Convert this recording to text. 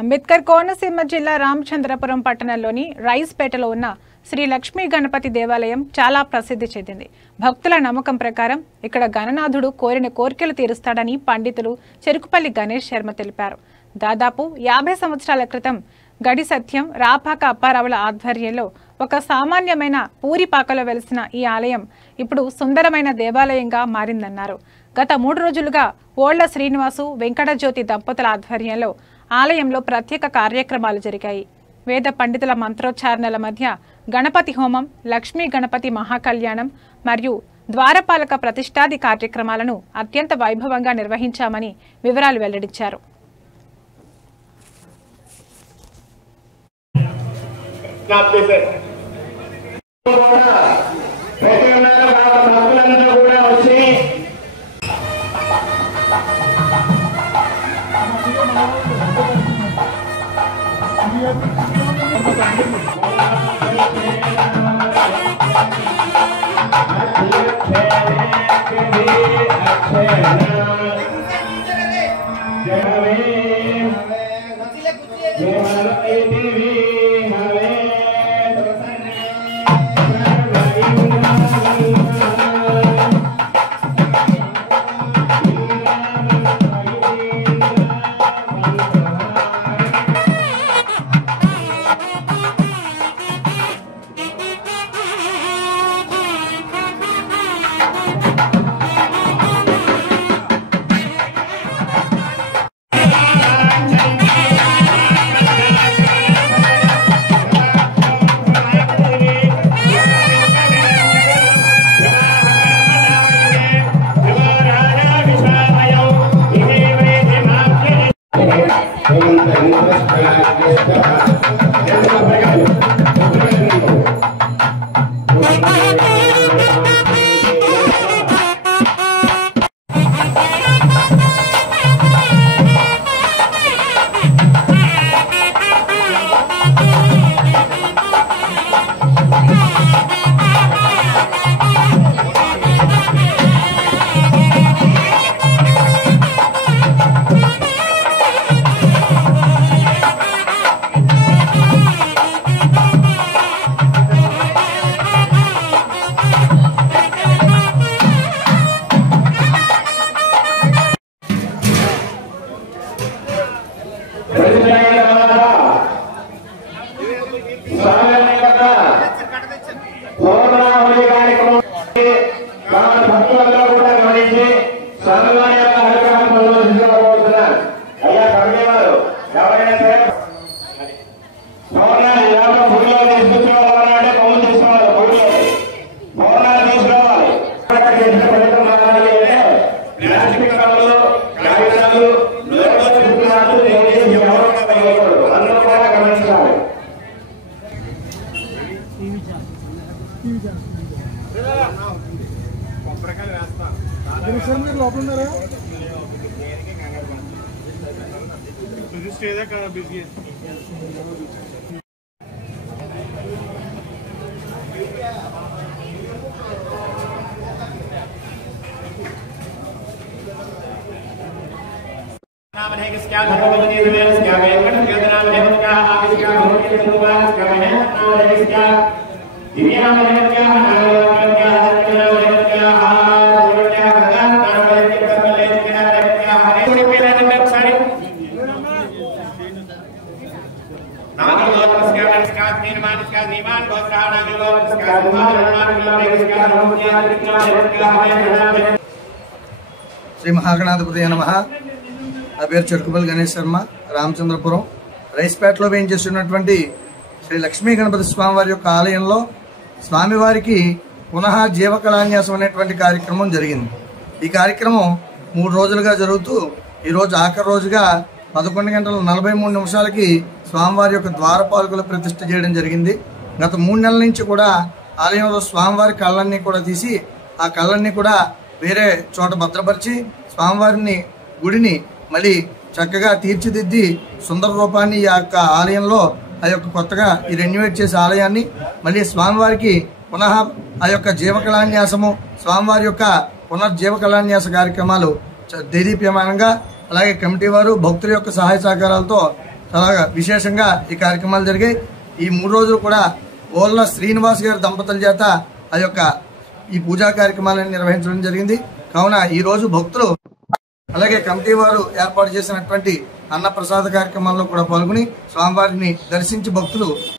అంబేద్కర్ కోనసీమ జిల్లా రామచంద్రపురం పట్టణంలోని రైస్పేటలో ఉన్న శ్రీ లక్ష్మీ గణపతి దేవాలయం చాలా ప్రసిద్ధి చెందింది. భక్తుల నమ్మకం ప్రకారం ఇక్కడ గణనాథుడు కోరిన కోరికలు తీరుస్తాడని పండితులు చెరుకుపల్లి గణేష్ శర్మ తెలిపారు. దాదాపు 50 సంవత్సరాల క్రితం గడి సత్యం, రాపాక అప్పారావుల ఆధ్వర్యంలో ఒక సామాన్యమైన పూరిపాకలో వెలిసిన ఈ ఆలయం ఇప్పుడు సుందరమైన దేవాలయంగా మారిందన్నారు. గత 3 రోజులుగా ఓళ్ల శ్రీనివాసు, వెంకటజ్యోతి దంపతుల ఆధ్వర్యంలో ఆలయంలో ప్రత్యేక కార్యక్రమాలు జరిగాయి. వేద పండితుల మంత్రోచ్చారణల మధ్య గణపతి హోమం, లక్ష్మీ గణపతి మహాకళ్యాణం మరియు ద్వారపాలక ప్రతిష్టాది కార్యక్రమాలను అత్యంత వైభవంగా నిర్వహించామని వివరాలు వెల్లడించారు. శ్రీ మహాగణాధిపతయే నమః. నా పేరు చెరుకుపల్లి గణేష్ శర్మ. రామచంద్రపురం రైస్పేటలో వేయించేస్తున్నటువంటి శ్రీ లక్ష్మీ గణపతి స్వామివారి యొక్క ఆలయంలో స్వామివారికి పునః జీవకళాన్యాసం అనేటువంటి కార్యక్రమం జరిగింది. ఈ కార్యక్రమం 3 రోజులుగా జరుగుతూ ఈరోజు ఆఖరి రోజుగా 11:43 స్వామివారి యొక్క ద్వారపాలకుల ప్రతిష్ఠ చేయడం జరిగింది. గత 3 నెలల నుంచి కూడా ఆలయంలో స్వామివారి కళ్ళన్నీ కూడా తీసి ఆ కళ్ళన్నీ కూడా వేరే చోట భద్రపరిచి స్వామివారిని గుడిని మళ్ళీ చక్కగా తీర్చిదిద్ది సుందర రూపాన్ని ఈ యొక్క ఆలయంలో ఆ యొక్క కొత్తగా ఈ రెన్యువేట్ చేసే ఆలయాన్ని మళ్ళీ స్వామివారికి పునః ఆ యొక్క జీవకళాన్యాసము, స్వామివారి యొక్క పునర్జీవ కళాన్యాస కార్యక్రమాలు దేదీప్యమానంగా అలాగే కమిటీ వారు భక్తుల యొక్క సహాయ సహకారాలతో చాలా విశేషంగా ఈ కార్యక్రమాలు జరిగాయి. ఈ 3 రోజులు కూడా ఓళ్ళ శ్రీనివాస్ గారి దంపతుల చేత ఆ యొక్క ఈ పూజా కార్యక్రమాలను నిర్వహించడం జరిగింది. కావున ఈ రోజు భక్తులు అలాగే కమిటీ వారు ఏర్పాటు చేసినటువంటి అన్నప్రసాద కార్యక్రమాల్లో కూడా పాల్గొని స్వామివారిని దర్శించి భక్తులు